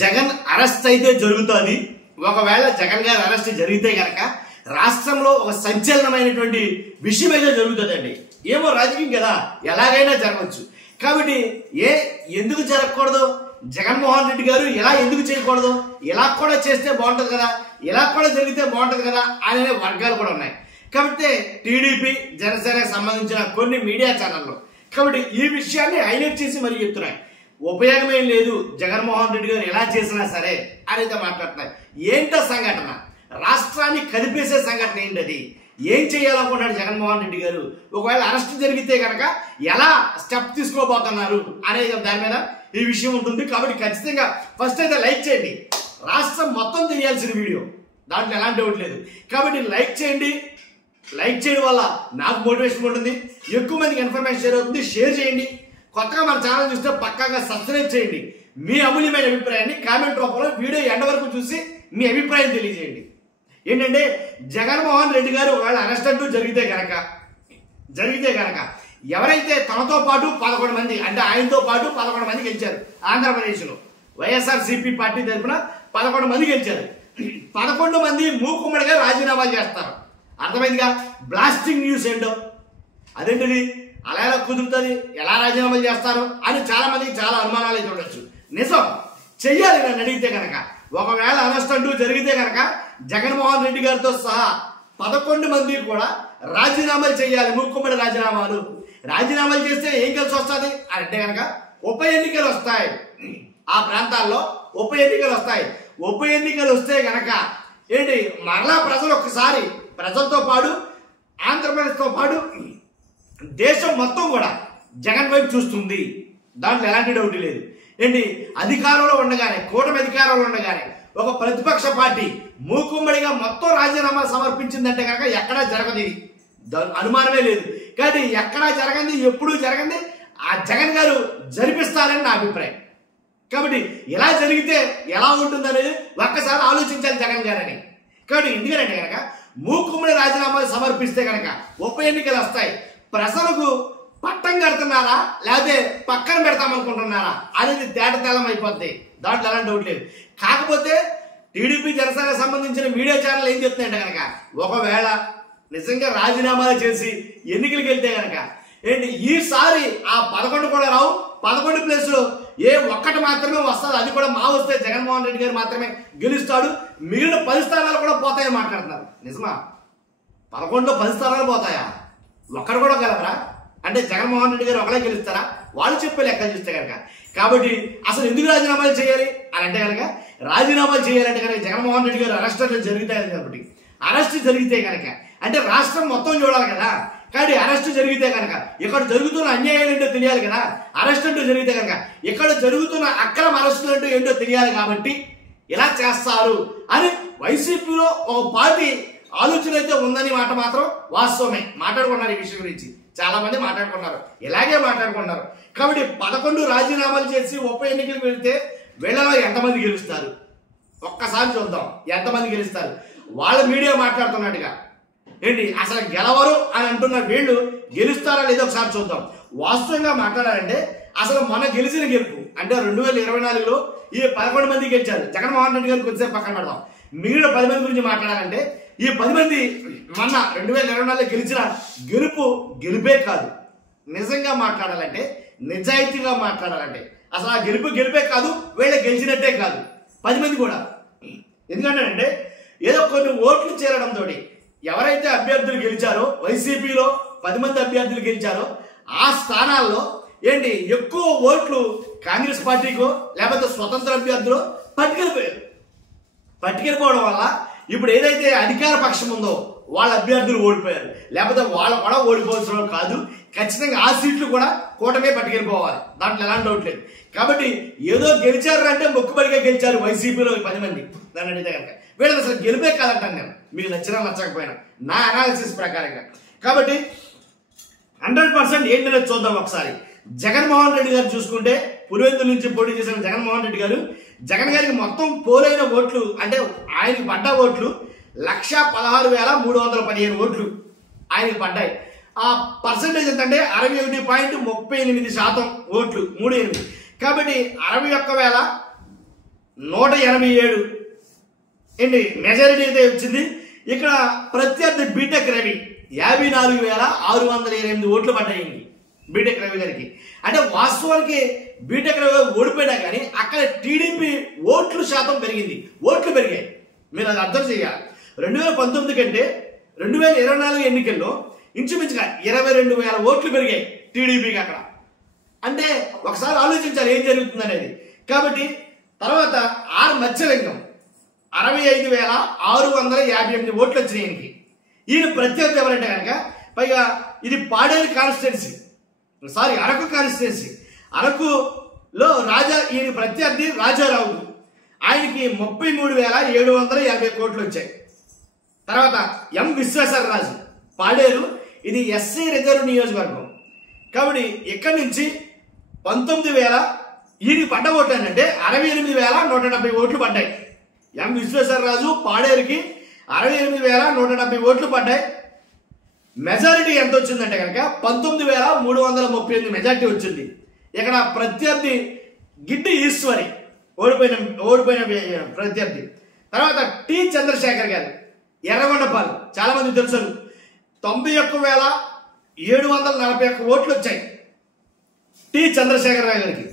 Jagan arrest అయితే జరుగుతుంది. ఒకవేళ జగన్ గారి అరెస్ట్ జరిగితే కనుక రాష్ట్రంలో ఒక సంచలనమైనటువంటి విషయం అయితే జరుగుతుందండి. ఏమో రాజకీయం కదా, ఎలాగైనా జరగవచ్చు. కాబట్టి ఎందుకు జరగకూడదు, జగన్మోహన్ రెడ్డి గారు ఎలా ఎందుకు చేయకూడదు, ఇలా కూడా చేస్తే బాగుంటుంది కదా, ఇలా కూడా జరిగితే బాగుంటుంది కదా అనే వర్గాలు కూడా ఉన్నాయి. కాబట్టి టీడీపీ జనసేనకు సంబంధించిన కొన్ని మీడియా ఛానళ్ళు కాబట్టి ఈ విషయాన్ని హైలైట్ చేసి మరి చెప్తున్నాయి. ఉపయోగమేం లేదు జగన్మోహన్ రెడ్డి గారు ఎలా చేసినా సరే అనేది మాట్లాడుతున్నాయి. ఏంటో సంఘటన, రాష్ట్రాన్ని కదిపేసే సంఘటన ఏంటది, ఏం చేయాలనుకుంటున్నాడు జగన్మోహన్ రెడ్డి గారు, ఒకవేళ అరెస్ట్ జరిగితే కనుక ఎలా స్టెప్ తీసుకోబోతున్నారు అనే దాని మీద ఈ విషయం ఉంటుంది. కాబట్టి ఖచ్చితంగా ఫస్ట్ అయితే లైక్ చేయండి, రాష్ట్రం మొత్తం తెలియాల్సిన వీడియో, దాంట్లో ఎలాంటి డౌట్ లేదు. కాబట్టి లైక్ చేయండి, లైక్ చేయడం వల్ల నాకు మోటివేషన్ ఉంటుంది, ఎక్కువ మందికి ఇన్ఫర్మేషన్ షేర్ అవుతుంది. షేర్ చేయండి, కొత్తగా మన ఛానల్ చూస్తే పక్కాగా సబ్స్క్రైబ్ చేయండి. మీ అమూల్యమైన అభిప్రాయాన్ని కామెంట్ రూపంలో వీడియో ఎండ వరకు చూసి మీ అభిప్రాయం తెలియజేయండి. ఏంటంటే జగన్మోహన్ రెడ్డి గారు ఒకవేళ అరెస్ట్ అంటూ జరిగితే కనుక ఎవరైతే తనతో పాటు 11 మంది అంటే ఆయనతో పాటు 11 మంది గెలిచారు ఆంధ్రప్రదేశ్లో, వైఎస్ఆర్సీపీ పార్టీ తరఫున 11 మంది గెలిచారు. 11 మంది మూకుమ్మడిగా రాజీనామాలు చేస్తారు. అర్థమైందిగా బ్లాస్టింగ్ న్యూస్ ఏంటో, అదేంటిది అలా ఎలా కుదురుతుంది, ఎలా రాజీనామాలు చేస్తారు అని చాలా మందికి చాలా అనుమానాలు అయితే ఉండొచ్చు. నిజం చెయ్యాలి నన్ను అడిగితే కనుక. ఒకవేళ అరెస్ట్ అంటూ జరిగితే కనుక జగన్మోహన్ రెడ్డి గారితో సహా 11 మంది కూడా రాజీనామాలు చేయాలి, మూకుమ్మడి రాజీనామాలు చేస్తే ఏం కలిసి వస్తుంది అంటే కనుక ఉప ఎన్నికలు వస్తాయి. ఆ ప్రాంతాల్లో ఉప ఎన్నికలు వస్తాయి. ఉప ఎన్నికలు వస్తే కనుక ఏంటి మరలా ప్రజలు ఒక్కసారి ప్రజలతో పాటు ఆంధ్రప్రదేశ్తో పాటు దేశం మొత్తం కూడా జగన్ వైపు చూస్తుంది, దాంట్లో ఎలాంటి డౌట్ లేదు. ఏంటి అధికారంలో ఉండగానే, కూటమి అధికారంలో ఉండగానే ఒక ప్రతిపక్ష పార్టీ మూకుమ్మడిగా మొత్తం రాజీనామాలు సమర్పించిందంటే కనుక ఎక్కడా జరగదు, అనుమానమే లేదు. కానీ ఎక్కడా జరగంది, ఎప్పుడూ జరగంది ఆ జగన్ గారు జరిపిస్తారని నా అభిప్రాయం. కాబట్టి ఇలా జరిగితే ఎలా ఉంటుందనేది ఒక్కసారి ఆలోచించాలి జగన్ గారని. కాబట్టి ఎందుకంటే కనుక మూకుమ్మడి రాజీనామాలు సమర్పిస్తే కనుక ఉప ఎన్నికలు వస్తాయి. ప్రజలకు పట్టం కడుతున్నారా లేకపోతే పక్కన పెడతామనుకుంటున్నారా అనేది తేటతెల్లం అయిపోద్ది, దాంట్లో ఎలాంటి డౌట్ లేదు. కాకపోతే టీడీపీ జనసేనకు సంబంధించిన మీడియా ఛానల్ ఏం చెప్తున్నాయంటే కనుక ఒకవేళ నిజంగా రాజీనామాలు చేసి ఎన్నికలకు వెళ్తే కనుక ఏంటి ఈసారి ఆ 11 కూడా రావు, 11 ప్లేస్లో ఏ ఒక్కటి మాత్రమే వస్తుంది, అది కూడా మా వస్తే జగన్మోహన్ రెడ్డి గారు మాత్రమే గెలుస్తాడు, మిగిలిన 10 స్థానాలు కూడా పోతాయని మాట్లాడుతున్నారు. నిజమా? 11లో 10 స్థానాలు పోతాయా? ఒక్కరు కూడా గెలవరా? అంటే జగన్మోహన్ రెడ్డి గారు ఒకరే గెలుస్తారా? వాళ్ళు చెప్పే లెక్కలు చూస్తే కనుక. కాబట్టి అసలు ఎందుకు రాజీనామాలు చేయాలి అని అంటే కనుక రాజీనామాలు చేయాలంటే కనుక జగన్మోహన్ రెడ్డి గారు అరెస్ట్ జరుగుతాయి కాబట్టి అరెస్ట్ జరిగితే కనుక అంటే రాష్ట్రం మొత్తం చూడాలి కదా. కానీ అరెస్ట్ జరిగితే కనుక ఇక్కడ జరుగుతున్న అన్యాయాలు ఏంటో తెలియాలి కదా. అరెస్ట్ అంటూ జరిగితే కనుక ఇక్కడ జరుగుతున్న అక్రమ అరెస్టులు అంటూ ఏంటో తెలియాలి. కాబట్టి ఇలా చేస్తారు అని వైసీపీలో ఒక పార్టీ ఆలోచన అయితే ఉందని మాట మాత్రం వాస్తవమే. మాట్లాడుకున్నారు ఈ విషయం గురించి, చాలా మంది మాట్లాడుకున్నారు, ఇలాగే మాట్లాడుకున్నారు. కాబట్టి 11 రాజీనామాలు చేసి ఉప ఎన్నికలకు వెళ్తే వీళ్ళలో ఎంతమంది గెలుస్తారు ఒక్కసారి చూద్దాం. ఎంతమంది గెలుస్తారు వాళ్ళ మీడియా మాట్లాడుతున్నట్టుగా ఏంటి అసలు గెలవరు అని అంటున్న వీళ్ళు గెలుస్తారా లేదో ఒకసారి చూద్దాం. వాస్తవంగా మాట్లాడాలంటే అసలు మన గెలిచిన గెలుపు అంటే 2024లో ఈ 11 మంది గెలిచారు. జగన్మోహన్ రెడ్డి గారికి వచ్చే పక్కన పెడదాం, మిగిలిన 10 మంది గురించి మాట్లాడాలంటే ఈ 10 మంది మొన్న 2024లో గెలిచిన గెలుపే కాదు. నిజంగా మాట్లాడాలంటే, నిజాయితీగా మాట్లాడాలంటే అసలు ఆ గెలిపే కాదు, వీళ్ళ గెలిచినట్టే కాదు 10 మంది కూడా. ఎందుకంటే ఏదో కొన్ని ఓట్లు చేరడంతో ఎవరైతే అభ్యర్థులు గెలిచారో వైసీపీలో 10 మంది అభ్యర్థులు గెలిచారో ఆ స్థానాల్లో ఏంటి ఎక్కువ ఓట్లు కాంగ్రెస్ పార్టీకో లేకపోతే స్వతంత్ర అభ్యర్థులు పట్టుకెళ్ళిపోవడం వల్ల ఇప్పుడు ఏదైతే అధికార పక్షం ఉందో వాళ్ళ అభ్యర్థులు ఓడిపోయారు. లేకపోతే వాళ్ళు కూడా ఓడిపోవాల్సిన కాదు, ఖచ్చితంగా ఆ సీట్లు కూడా కూటమే పట్టుకెళ్ళిపోవాలి, దాంట్లో ఎలాంటి డౌట్ లేదు. కాబట్టి ఏదో గెలిచారు అంటే మొక్కుబడిగా గెలిచారు వైసీపీలో 10 మంది. దాన్ని అడిగితే కనుక వీళ్ళకి అసలు గెలిపే కాదంటాను నేను, మీకు నచ్చినా నచ్చకపోయినా నా అనాలిసిస్ ప్రకారంగా. కాబట్టి 100% ఏంటనే చూద్దాం ఒకసారి. జగన్మోహన్ రెడ్డి గారు చూసుకుంటే పులివెందుల నుంచి పోటీ చేసిన జగన్మోహన్ రెడ్డి గారు, జగన్ గారికి మొత్తం పోలైన ఓట్లు అంటే ఆయనకి పడ్డ ఓట్లు 1,16,315 ఓట్లు ఆయనకి పడ్డాయి. ఆ పర్సంటేజ్ ఎంతంటే 61.38% ఓట్లు 38. కాబట్టి 61,000 187 ఏంటి మెజారిటీ అయితే వచ్చింది. ఇక్కడ ప్రత్యర్థి బీటెక్ రవి 54,628 ఓట్లు పడ్డాయి బీటెక్ రవి గారికి. అంటే వాస్తవానికి బీటెక్ రవి ఓడిపోయినా కానీ అక్కడ టీడీపీ ఓట్లు శాతం పెరిగింది, ఓట్లు పెరిగాయి. మీరు అది అర్థం చేయాలి. 2019 కంటే 2024 ఎన్నికల్లో ఇంచుమించుగా 22,000 ఓట్లు పెరిగాయి టీడీపీకి అక్కడ. అంటే ఒకసారి ఆలోచించాలి ఏం జరుగుతుంది అనేది. కాబట్టి తర్వాత ఆర్ మత్స్యలింగం 65,658 ఓట్లు వచ్చినాయి ఈయనకి. ఈయన ప్రత్యర్థి ఎవరంటే కనుక పైగా ఇది పాడేరు కాన్స్టిట్యున్సీ, అరకు కాన్స్టిట్యున్సీ. అరకులో ఈయన ప్రత్యర్థి రాజారావు, ఆయనకి 33,780 కోట్లు వచ్చాయి. తర్వాత ఎం విశ్వేశ్వరరాజు పాడేరు, ఇది ఎస్సీ రిజర్వ్ నియోజకవర్గం. కాబట్టి ఇక్కడి నుంచి 19,000 ఈయనకి పడ్డ ఓట్లు ఏంటంటే 68,170 ఓట్లు పడ్డాయి. ఎం విశ్వేశ్వరరాజు పాడేరుకి 68,170 ఓట్లు పడ్డాయి. మెజారిటీ ఎంత వచ్చిందంటే కనుక 19,338 మెజారిటీ వచ్చింది. ఇక్కడ ప్రత్యర్థి గిడ్డి ఈశ్వరి ఓడిపోయిన ప్రత్యర్థి. తర్వాత టి చంద్రశేఖర్ గారు ఎర్రగొండపాలెం, చాలా మంది తెలుసు, 91,741 ఓట్లు వచ్చాయి టి చంద్రశేఖర్ గారికి.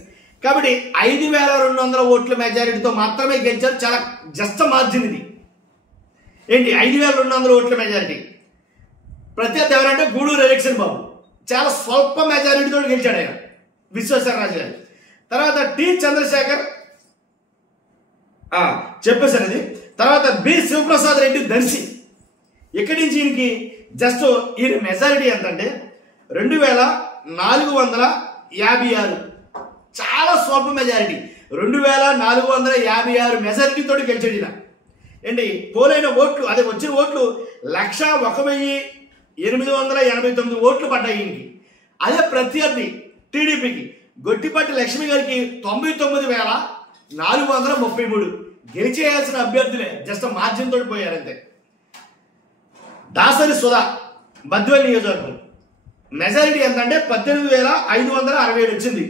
కాబట్టి 5,200 ఓట్ల మెజారిటీతో మాత్రమే గెలిచారు. చాలా జస్ట్ మార్జిన్ ఇది. ఏంటి 5,200 ఓట్ల మెజారిటీ. ప్రత్యర్థి ఎవరంటే గూడూరు ఎలక్షన్ బాబు, చాలా స్వల్ప మెజారిటీతో గెలిచాడు ఆయన విశ్వేశ్వరరాజు గారు. తర్వాత టి చంద్రశేఖర్ చెప్పేశారు అది. తర్వాత బి శివప్రసాద్ రెడ్డి దర్శి, ఇక్కడి నుంచి ఈయనకి జస్ట్ ఈయన మెజారిటీ ఎంత అంటే 2,456, చాలా స్వల్ప మెజారిటీ. 2,456 మెజారిటీతో గెలిచాడు ఈయన. ఏంటి పోలైన ఓట్లు అదే వచ్చిన ఓట్లు 101,889 ఓట్లు పడ్డాయి ఈయనకి. అదే ప్రత్యర్థి టీడీపీకి గొట్టిపాటి లక్ష్మి గారికి 99,433. గెలిచేయాల్సిన అభ్యర్థులే జస్ట్ మార్జిన్ తోటి పోయారంతే. దాసరి సుధా బద్వేల్ నియోజకవర్గం మెజారిటీ ఎంత అంటే 18,567 వచ్చింది.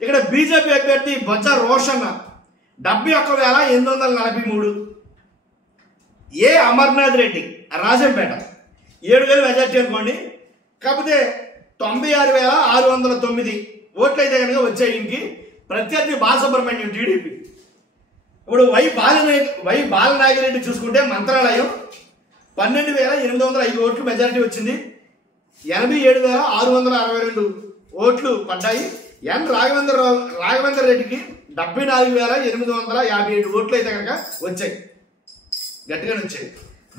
ఇక్కడ బీజేపీ అభ్యర్థి బొజ్జ రోషన్న 71,843. ఏ అమర్నాథ్ రెడ్డి రాజంపేట 7,000 మెజార్టీ అనుకోండి. కాకపోతే 96,609 ఓట్లు అయితే కనుక వచ్చాయి ఇంటికి. ప్రత్యర్థి బాలసుబ్రహ్మణ్యం టీడీపీ. ఇప్పుడు వై బాలనాగిరెడ్డి చూసుకుంటే మంత్రాలయం 12,805 ఓట్లు మెజారిటీ వచ్చింది. 87,662 ఓట్లు పడ్డాయి. ఎన్ రాఘవేంద్ర రెడ్డికి 74,857 ఓట్లు అయితే కనుక వచ్చాయి, గట్టిగానే వచ్చాయి.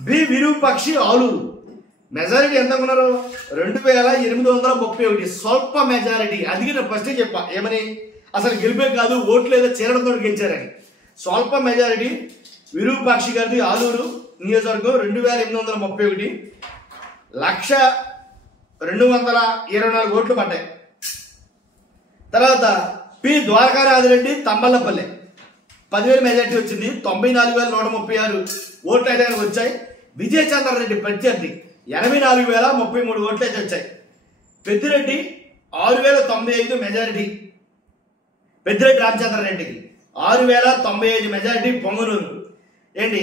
బి విరూపాక్షి ఆలూరు మెజారిటీ ఎంత ఉన్నారు 2,831, స్వల్ప మెజారిటీ. అందుకే నేను ఫస్ట్ చెప్పా ఏమని, అసలు గెలిపే కాదు ఓట్లు ఏదో చేరడంతో గెలిచారని. స్వల్ప మెజారిటీ విరూపాక్షి గారిది ఆలూరు నియోజకవర్గం 2,831, 1,224 ఓట్లు పడ్డాయి. తర్వాత పి ద్వారకారాజిరెడ్డి తంబల్లపల్లె 10,000 మెజార్టీ వచ్చింది. 94,136 ఓట్లు అయితే వచ్చాయి. విజయచంద్రారెడ్డి ప్రత్యర్థి 84,033 ఓట్లు అయితే వచ్చాయి. పెద్దిరెడ్డి 6,095 మెజారిటీ. పెద్దిరెడ్డి రామచంద్రారెడ్డికి 6,095 మెజారిటీ. పొంగనూరు ఏంటి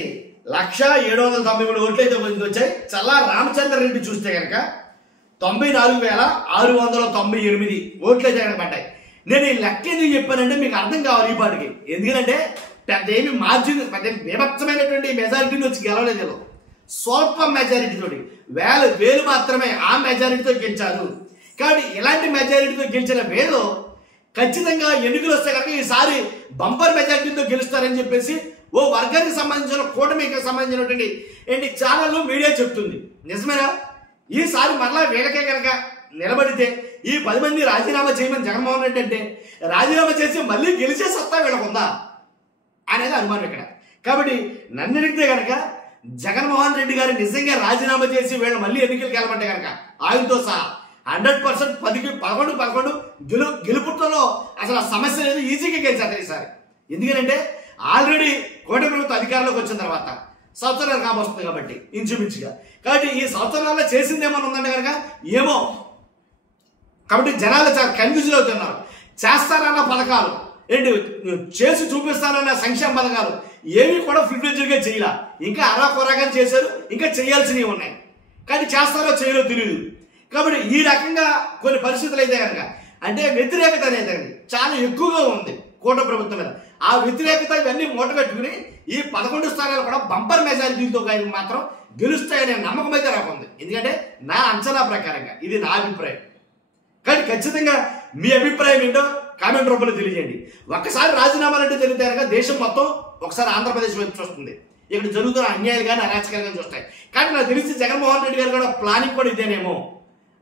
1,793 ఓట్లు అయితే వచ్చాయి. చల్లా రామచంద్రారెడ్డి చూస్తే కనుక 94,698 ఓట్లు అయితే కనుక పడ్డాయి. నేను ఈ లెక్క ఎందుకు చెప్పానంటే మీకు అర్థం కావాలి ఈ పాటికి. ఎందుకంటే పెద్ద ఏమి మార్జిన్ పెద్ద విభక్తమైనటువంటి మెజారిటీని వచ్చి గెలవలేదు. స్వల్ప మెజారిటీ తోటి వేలు మాత్రమే ఆ మెజారిటీతో గెలిచారు. కాబట్టి ఇలాంటి మెజారిటీతో గెలిచిన వేలు ఖచ్చితంగా ఎన్నికలు వస్తే కనుక ఈసారి బంపర్ మెజారిటీతో గెలుస్తారని చెప్పేసి ఓ వర్గానికి సంబంధించిన కూటమికి సంబంధించినటువంటి ఛానల్ మీడియా చెప్తుంది. నిజమేనా? ఈసారి మరలా వీళ్ళకే కనుక నిలబడితే ఈ 10 మంది రాజీనామా చేయమని జగన్మోహన్ రెడ్డి అంటే రాజీనామా చేసి మళ్ళీ గెలిచే సత్తా వీళ్ళకుందా అనేది అనుమానం ఇక్కడ. కాబట్టి నన్ను అడిగితే కనుక జగన్మోహన్ రెడ్డి గారు నిజంగా రాజీనామా చేసి వీళ్ళు మళ్ళీ ఎన్నికలకు వెళ్ళమంటే కనుక ఆయనతో సహా 100% 11 గెలుపుట్లో అసలు ఆ సమస్య అనేది ఈజీగా గెలిచారు ఈసారి. ఎందుకంటే ఆల్రెడీ కూటమి ప్రభుత్వం అధికారంలోకి వచ్చిన తర్వాత సంవత్సరాలు కాబోస్తుంది కాబట్టి ఇంచుమించుగా. కాబట్టి ఈ సంవత్సరాల్లో చేసింది ఏమన్నా ఉందంటే కనుక ఏమో. కాబట్టి జనాలు చాలా కన్ఫ్యూజన్ అవుతున్నారు. చేస్తారన్న పథకాలు ఏంటి చేసి చూపిస్తానన్న సంక్షేమ పథకాలు ఏవి కూడా ఫుల్ఫిల్గా చేయాల, ఇంకా అరాకొరాగా చేశారు, ఇంకా చేయాల్సినవి ఉన్నాయి. కానీ చేస్తారో చేయరో తెలియదు. కాబట్టి ఈ రకంగా కొన్ని పరిస్థితులు అయితే కనుక అంటే వ్యతిరేకత అనేది చాలా ఎక్కువగా ఉంది కూటమి ప్రభుత్వం మీద. ఆ వ్యతిరేకత ఇవన్నీ మూటగట్టుకుని ఈ 11 స్థానాలు కూడా బంపర్ మెజారిటీతో మాత్రం గెలుస్తాయనే నమ్మకం అయితే రాకుంది. ఎందుకంటే నా అంచనా ప్రకారంగా ఇది నా అభిప్రాయం. కానీ ఖచ్చితంగా మీ అభిప్రాయం ఏంటో కామెంట్ రూపంలో తెలియజేయండి. ఒక్కసారి రాజీనామాలు అంటే జరిగితే కనుక దేశం మొత్తం ఒకసారి ఆంధ్రప్రదేశ్ వైపు చూస్తుంది. ఇక్కడ జరుగుతున్న అన్యాయాలు కానీ అరాచకాలు కానీ చూస్తాయి. కానీ నాకు తెలిసి జగన్మోహన్ రెడ్డి గారు కూడా ప్లానింగ్ కూడా ఇదేనేమో,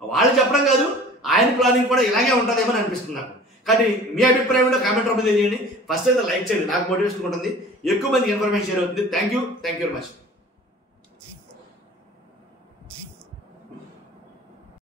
వాళ్ళు చెప్పడం కాదు, ఆయన ప్లానింగ్ కూడా ఇలాగే ఉంటుందేమో అని అనిపిస్తుంది నాకు. కానీ మీ అభిప్రాయం ఏంటో కామెంట్ రూపంలో తెలియజేయండి. ఫస్ట్ అయితే లైక్ చేయండి, నాకు మోటివేషన్ ఉంటుంది, ఎక్కువ మందికి ఇన్ఫర్మేషన్ షేర్ అవుతుంది. Thank you very much.